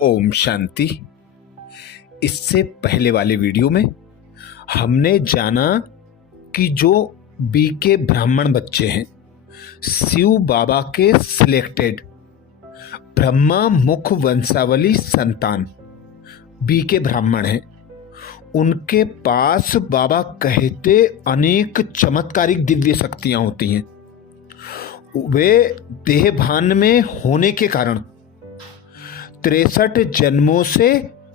ओम शांति। इससे पहले वाले वीडियो में हमने जाना कि जो बीके ब्राह्मण बच्चे हैं, शिव बाबा के सिलेक्टेड ब्रह्मा मुख वंशावली संतान बीके ब्राह्मण हैं, उनके पास बाबा कहते अनेक चमत्कारिक दिव्य शक्तियां होती हैं। वे देहभान में होने के कारण 63 जन्मों से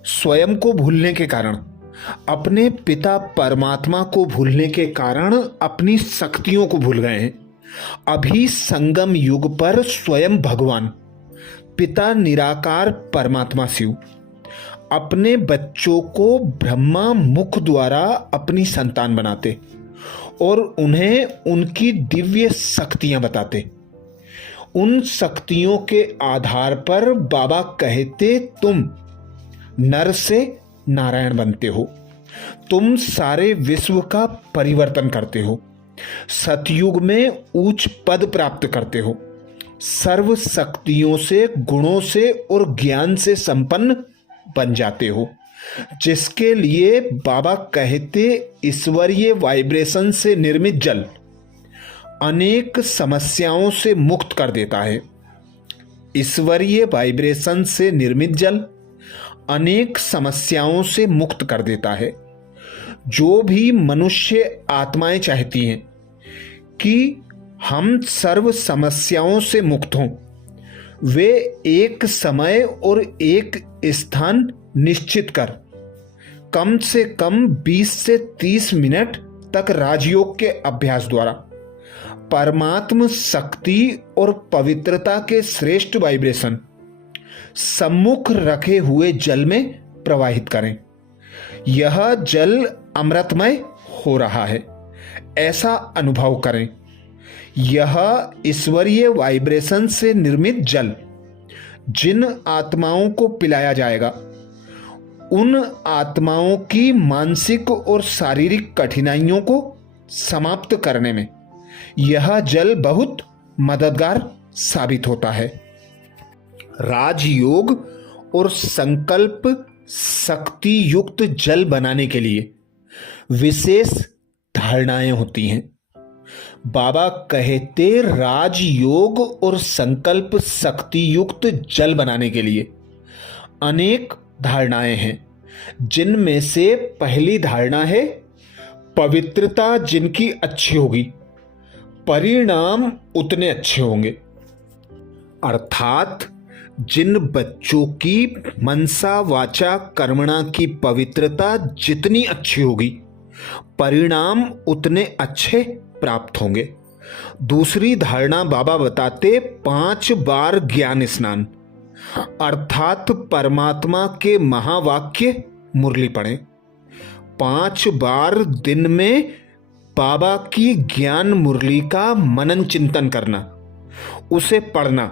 स्वयं को भूलने के कारण, अपने पिता परमात्मा को भूलने के कारण अपनी शक्तियों को भूल गए हैं। अभी संगम युग पर स्वयं भगवान पिता निराकार परमात्मा शिव अपने बच्चों को ब्रह्मा मुख द्वारा अपनी संतान बनाते और उन्हें उनकी दिव्य शक्तियां बताते। उन शक्तियों के आधार पर बाबा कहते, तुम नर से नारायण बनते हो, तुम सारे विश्व का परिवर्तन करते हो, सतयुग में उच्च पद प्राप्त करते हो, सर्व शक्तियों से, गुणों से और ज्ञान से संपन्न बन जाते हो, जिसके लिए बाबा कहते ईश्वरीय वाइब्रेशन से निर्मित जल अनेक समस्याओं से मुक्त कर देता है। ईश्वरीय वाइब्रेशन से निर्मित जल अनेक समस्याओं से मुक्त कर देता है। जो भी मनुष्य आत्माएं चाहती हैं कि हम सर्व समस्याओं से मुक्त हों, वे एक समय और एक स्थान निश्चित कर कम से कम 20 से 30 मिनट तक राजयोग के अभ्यास द्वारा परमात्म शक्ति और पवित्रता के श्रेष्ठ वाइब्रेशन सम्मुख रखे हुए जल में प्रवाहित करें। यह जल अमृतमय हो रहा है, ऐसा अनुभव करें। यह ईश्वरीय वाइब्रेशन से निर्मित जल जिन आत्माओं को पिलाया जाएगा, उन आत्माओं की मानसिक और शारीरिक कठिनाइयों को समाप्त करने में यह जल बहुत मददगार साबित होता है। राजयोग और संकल्प शक्ति युक्त जल बनाने के लिए विशेष धारणाएं होती हैं। बाबा कहते राजयोग और संकल्प शक्ति युक्त जल बनाने के लिए अनेक धारणाएं हैं, जिनमें से पहली धारणा है पवित्रता जिनकी अच्छी होगी, परिणाम उतने अच्छे होंगे। अर्थात जिन बच्चों की मनसा वाचा कर्मणा की पवित्रता जितनी अच्छी होगी, परिणाम उतने अच्छे प्राप्त होंगे। दूसरी धारणा बाबा बताते 5 बार ज्ञान स्नान, अर्थात परमात्मा के महावाक्य मुरली पढ़ें। 5 बार दिन में बाबा की ज्ञान मुरली का मनन चिंतन करना, उसे पढ़ना।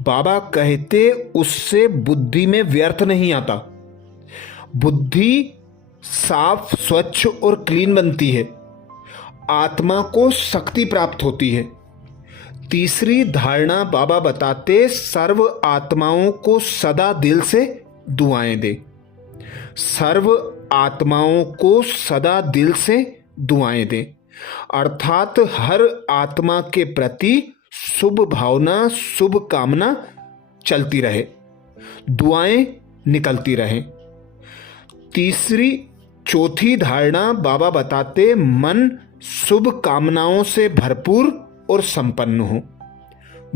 बाबा कहते उससे बुद्धि में व्यर्थ नहीं आता, बुद्धि साफ स्वच्छ और क्लीन बनती है, आत्मा को शक्ति प्राप्त होती है। तीसरी धारणा बाबा बताते सर्व आत्माओं को सदा दिल से दुआएं दे। सर्व आत्माओं को सदा दिल से दुआएं दें, अर्थात हर आत्मा के प्रति शुभ भावना, शुभ कामना चलती रहे, दुआएं निकलती रहें। चौथी धारणा बाबा बताते मन शुभ कामनाओं से भरपूर और संपन्न हो।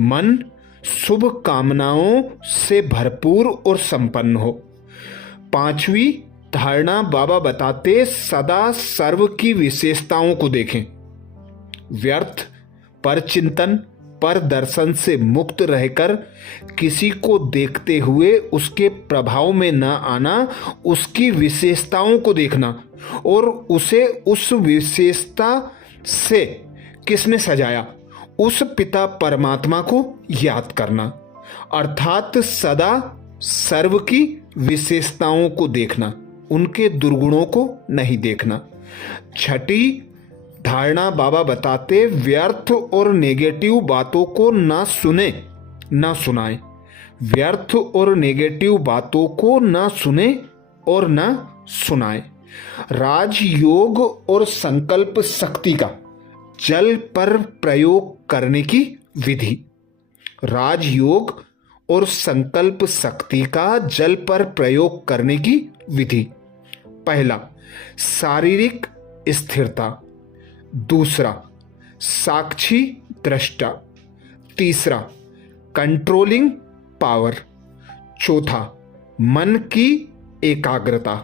मन शुभ कामनाओं से भरपूर और संपन्न हो। 5वीं धारणा बाबा बताते सदा सर्व की विशेषताओं को देखें, व्यर्थ पर चिंतन पर दर्शन से मुक्त रहकर किसी को देखते हुए उसके प्रभाव में न आना, उसकी विशेषताओं को देखना और उसे उस विशेषता से किसने सजाया, उस पिता परमात्मा को याद करना। अर्थात सदा सर्व की विशेषताओं को देखना, उनके दुर्गुणों को नहीं देखना। 6ठी धारणा बाबा बताते व्यर्थ और नेगेटिव बातों को ना सुने ना सुनाएं, व्यर्थ और नेगेटिव बातों को ना सुने और ना सुनाए। राजयोग और संकल्प शक्ति का जल पर प्रयोग करने की विधि। राजयोग और संकल्प शक्ति का जल पर प्रयोग करने की विधि। पहला, शारीरिक स्थिरता। दूसरा, साक्षी दृष्टा। तीसरा, कंट्रोलिंग पावर। चौथा, मन की एकाग्रता।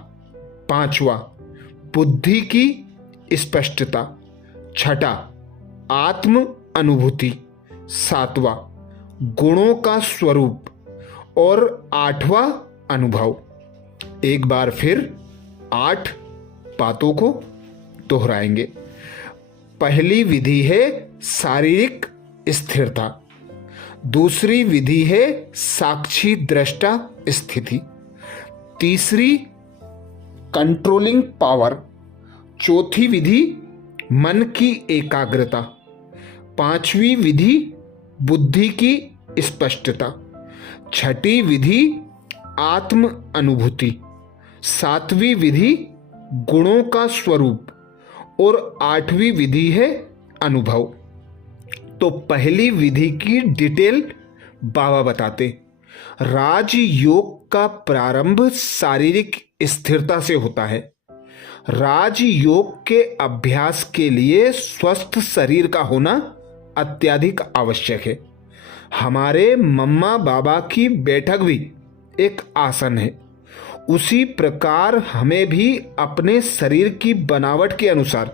पांचवा, बुद्धि की स्पष्टता। छठा, आत्म अनुभूति। सातवां, गुणों का स्वरूप। और आठवां, अनुभव। एक बार फिर 8 बातों को दोहराएंगे। पहली विधि है शारीरिक स्थिरता। दूसरी विधि है साक्षी दृष्टा स्थिति। तीसरी, कंट्रोलिंग पावर। चौथी विधि, मन की एकाग्रता। पांचवी विधि, बुद्धि की स्पष्टता। छठी विधि, आत्म अनुभूति। सातवीं विधि, गुणों का स्वरूप। और आठवीं विधि है अनुभव। तो पहली विधि की डिटेल बाबा बताते। राजयोग का प्रारंभ शारीरिक स्थिरता से होता है। राजयोग के अभ्यास के लिए स्वस्थ शरीर का होना अत्यधिक आवश्यक है। हमारे मम्मा बाबा की बैठक भी एक आसन है। उसी प्रकार हमें भी अपने शरीर की बनावट के अनुसार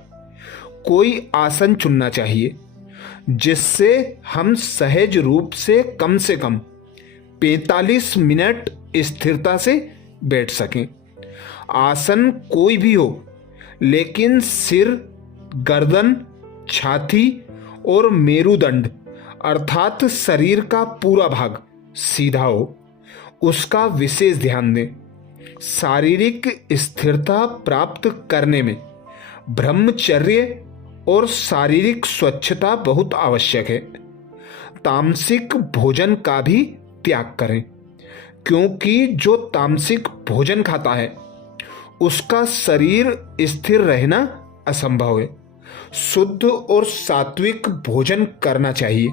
कोई आसन चुनना चाहिए जिससे हम सहज रूप से कम 45 मिनट स्थिरता से बैठ सकें। आसन कोई भी हो, लेकिन सिर, गर्दन, छाती और मेरुदंड अर्थात शरीर का पूरा भाग सीधा हो, उसका विशेष ध्यान दें। शारीरिक स्थिरता प्राप्त करने में ब्रह्मचर्य और शारीरिक स्वच्छता बहुत आवश्यक है। तामसिक भोजन का भी त्याग करें, क्योंकि जो तामसिक भोजन खाता है उसका शरीर स्थिर रहना असंभव है। शुद्ध और सात्विक भोजन करना चाहिए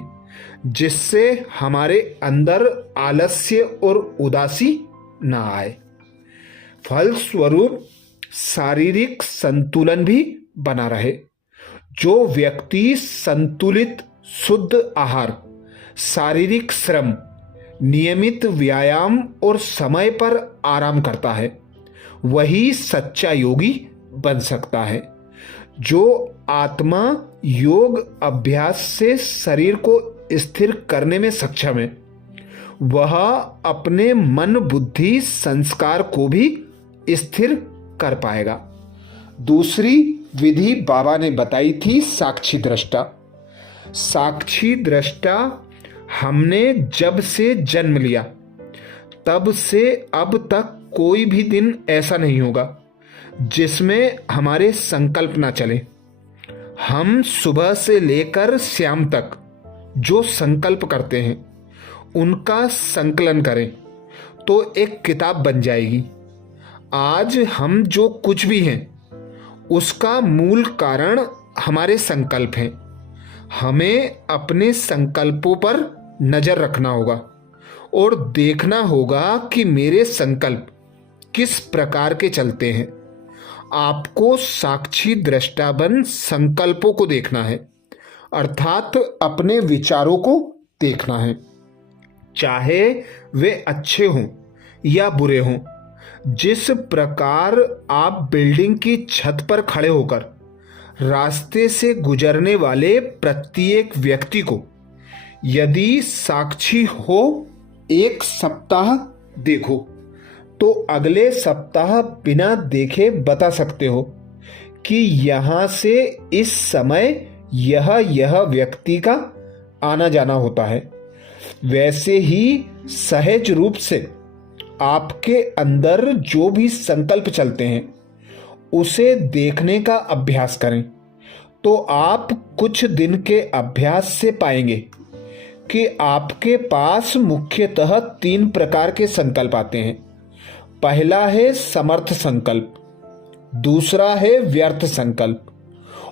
जिससे हमारे अंदर आलस्य और उदासी ना आए। फलस्वरूप शारीरिक संतुलन भी बना रहे। जो व्यक्ति संतुलित शुद्ध आहार, शारीरिक श्रम, नियमित व्यायाम और समय पर आराम करता है वही सच्चा योगी बन सकता है। जो आत्मा योग अभ्यास से शरीर को स्थिर करने में सक्षम है वह अपने मन, बुद्धि, संस्कार को भी स्थिर कर पाएगा। दूसरी विधि बाबा ने बताई थी साक्षी दृष्टा। साक्षी दृष्टा हमने जब से जन्म लिया तब से अब तक कोई भी दिन ऐसा नहीं होगा जिसमें हमारे संकल्प ना चले। हम सुबह से लेकर शाम तक जो संकल्प करते हैं उनका संकलन करें तो एक किताब बन जाएगी। आज हम जो कुछ भी हैं उसका मूल कारण हमारे संकल्प हैं। हमें अपने संकल्पों पर नजर रखना होगा और देखना होगा कि मेरे संकल्प किस प्रकार के चलते हैं। आपको साक्षी दृष्टा बन संकल्पों को देखना है, अर्थात अपने विचारों को देखना है, चाहे वे अच्छे हों या बुरे हों। जिस प्रकार आप बिल्डिंग की छत पर खड़े होकर रास्ते से गुजरने वाले प्रत्येक व्यक्ति को यदि साक्षी हो 1 सप्ताह देखो तो अगले सप्ताह बिना देखे बता सकते हो कि यहां से इस समय यह व्यक्ति का आना जाना होता है। वैसे ही सहज रूप से आपके अंदर जो भी संकल्प चलते हैं उसे देखने का अभ्यास करें तो आप कुछ दिन के अभ्यास से पाएंगे कि आपके पास मुख्यतः 3 प्रकार के संकल्प आते हैं। पहला है समर्थ संकल्प, दूसरा है व्यर्थ संकल्प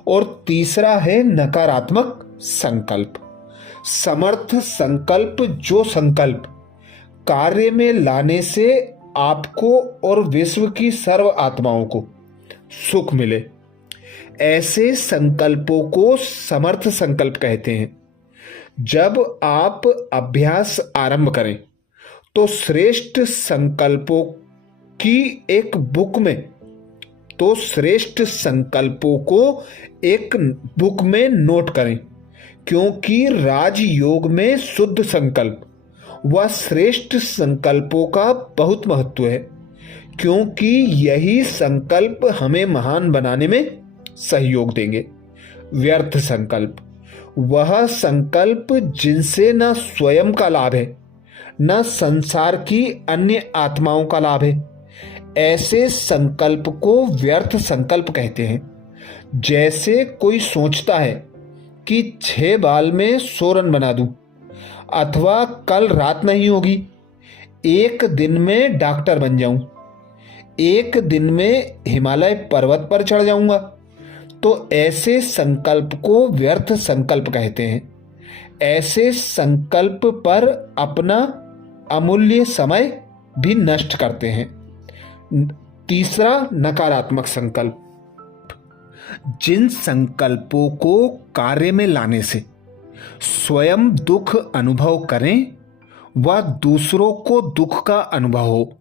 और तीसरा है नकारात्मक संकल्प। समर्थ संकल्प, जो संकल्प कार्य में लाने से आपको और विश्व की सर्व आत्माओं को सुख मिले, ऐसे संकल्पों को समर्थ संकल्प कहते हैं। जब आप अभ्यास आरंभ करें तो श्रेष्ठ संकल्पों की एक बुक में एक बुक में नोट करें, क्योंकि राजयोग में शुद्ध संकल्प व श्रेष्ठ संकल्पों का बहुत महत्व है, क्योंकि यही संकल्प हमें महान बनाने में सहयोग देंगे। व्यर्थ संकल्प, वह संकल्प जिनसे न स्वयं का लाभ है न संसार की अन्य आत्माओं का लाभ है, ऐसे संकल्प को व्यर्थ संकल्प कहते हैं। जैसे कोई सोचता है कि 6 बाल में 100 रन बना दूं, अथवा कल रात नहीं होगी, एक दिन में डॉक्टर बन जाऊं, एक दिन में हिमालय पर्वत पर चढ़ जाऊंगा, तो ऐसे संकल्प को व्यर्थ संकल्प कहते हैं। ऐसे संकल्प पर अपना अमूल्य समय भी नष्ट करते हैं। तीसरा, नकारात्मक संकल्प, जिन संकल्पों को कार्य में लाने से स्वयं दुख अनुभव करें व दूसरों को दुख का अनुभव हो,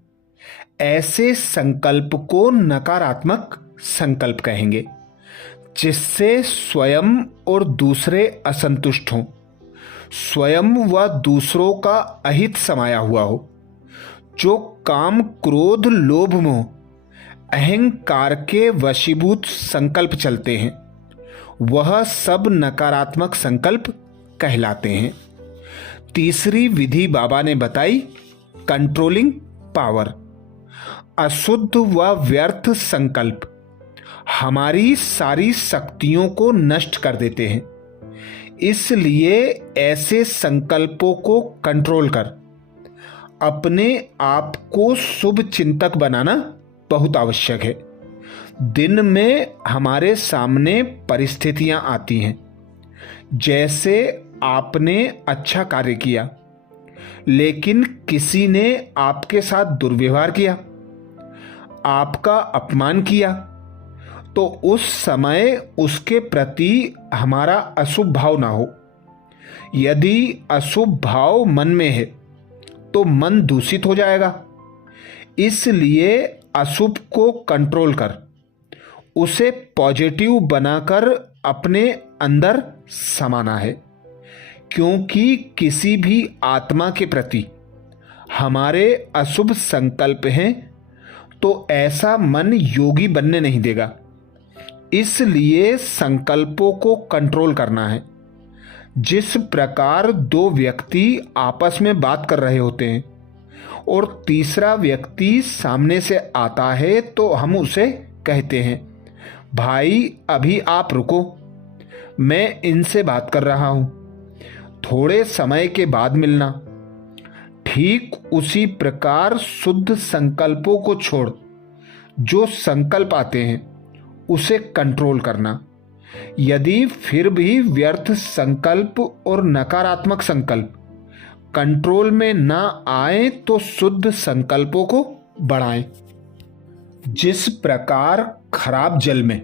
ऐसे संकल्प को नकारात्मक संकल्प कहेंगे। जिससे स्वयं और दूसरे असंतुष्ट हों, स्वयं व दूसरों का अहित समाया हुआ हो, जो काम क्रोध लोभ मोह अहंकार के वशीभूत संकल्प चलते हैं, वह सब नकारात्मक संकल्प कहलाते हैं। तीसरी विधि बाबा ने बताई, कंट्रोलिंग पावर। अशुद्ध व व्यर्थ संकल्प हमारी सारी शक्तियों को नष्ट कर देते हैं, इसलिए ऐसे संकल्पों को कंट्रोल कर अपने आप को शुभ चिंतक बनाना बहुत आवश्यक है। दिन में हमारे सामने परिस्थितियां आती हैं, जैसे आपने अच्छा कार्य किया लेकिन किसी ने आपके साथ दुर्व्यवहार किया, आपका अपमान किया, तो उस समय उसके प्रति हमारा अशुभ भाव ना हो। यदि अशुभ भाव मन में है तो मन दूषित हो जाएगा, इसलिए अशुभ को कंट्रोल कर उसे पॉजिटिव बनाकर अपने अंदर समाना है, क्योंकि किसी भी आत्मा के प्रति हमारे अशुभ संकल्प हैं तो ऐसा मन योगी बनने नहीं देगा। इसलिए संकल्पों को कंट्रोल करना है। जिस प्रकार 2 व्यक्ति आपस में बात कर रहे होते हैं और तीसरा व्यक्ति सामने से आता है तो हम उसे कहते हैं, भाई अभी आप रुको, मैं इनसे बात कर रहा हूं, थोड़े समय के बाद मिलना। ठीक उसी प्रकार शुद्ध संकल्पों को छोड़ जो संकल्प आते हैं उसे कंट्रोल करना। यदि फिर भी व्यर्थ संकल्प और नकारात्मक संकल्प कंट्रोल में ना आए तो शुद्ध संकल्पों को बढ़ाएं। जिस प्रकार खराब जल में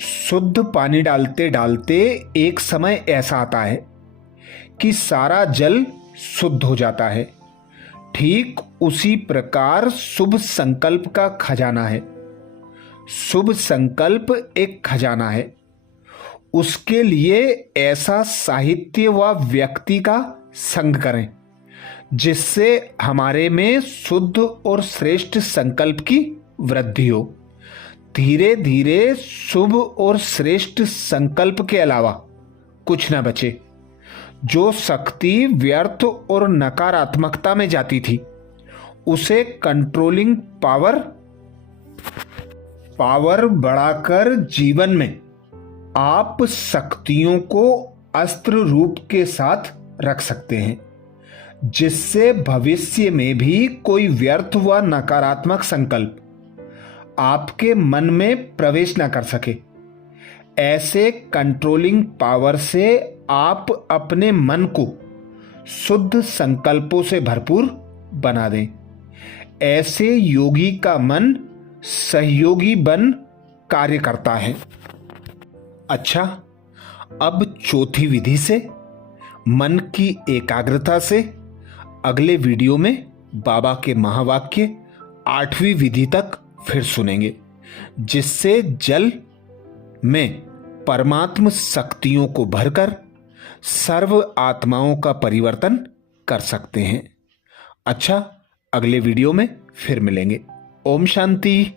शुद्ध पानी डालते डालते एक समय ऐसा आता है कि सारा जल शुद्ध हो जाता है, ठीक उसी प्रकार शुभ संकल्प का खजाना है। शुभ संकल्प एक खजाना है, उसके लिए ऐसा साहित्य व व्यक्ति का संग करें जिससे हमारे में शुद्ध और श्रेष्ठ संकल्प की वृद्धि हो। धीरे धीरे शुभ और श्रेष्ठ संकल्प के अलावा कुछ न बचे। जो शक्ति व्यर्थ और नकारात्मकता में जाती थी उसे कंट्रोलिंग पावर बढ़ाकर जीवन में आप शक्तियों को अस्त्र रूप के साथ रख सकते हैं, जिससे भविष्य में भी कोई व्यर्थ व नकारात्मक संकल्प आपके मन में प्रवेश न कर सके। ऐसे कंट्रोलिंग पावर से आप अपने मन को शुद्ध संकल्पों से भरपूर बना दें। ऐसे योगी का मन सहयोगी बन कार्य करता है। अच्छा, अब चौथी विधि से, मन की एकाग्रता से, अगले वीडियो में बाबा के महावाक्य 8वीं विधि तक फिर सुनेंगे, जिससे जल में परमात्म शक्तियों को भरकर सर्व आत्माओं का परिवर्तन कर सकते हैं। अच्छा, अगले वीडियो में फिर मिलेंगे। ओम शांति।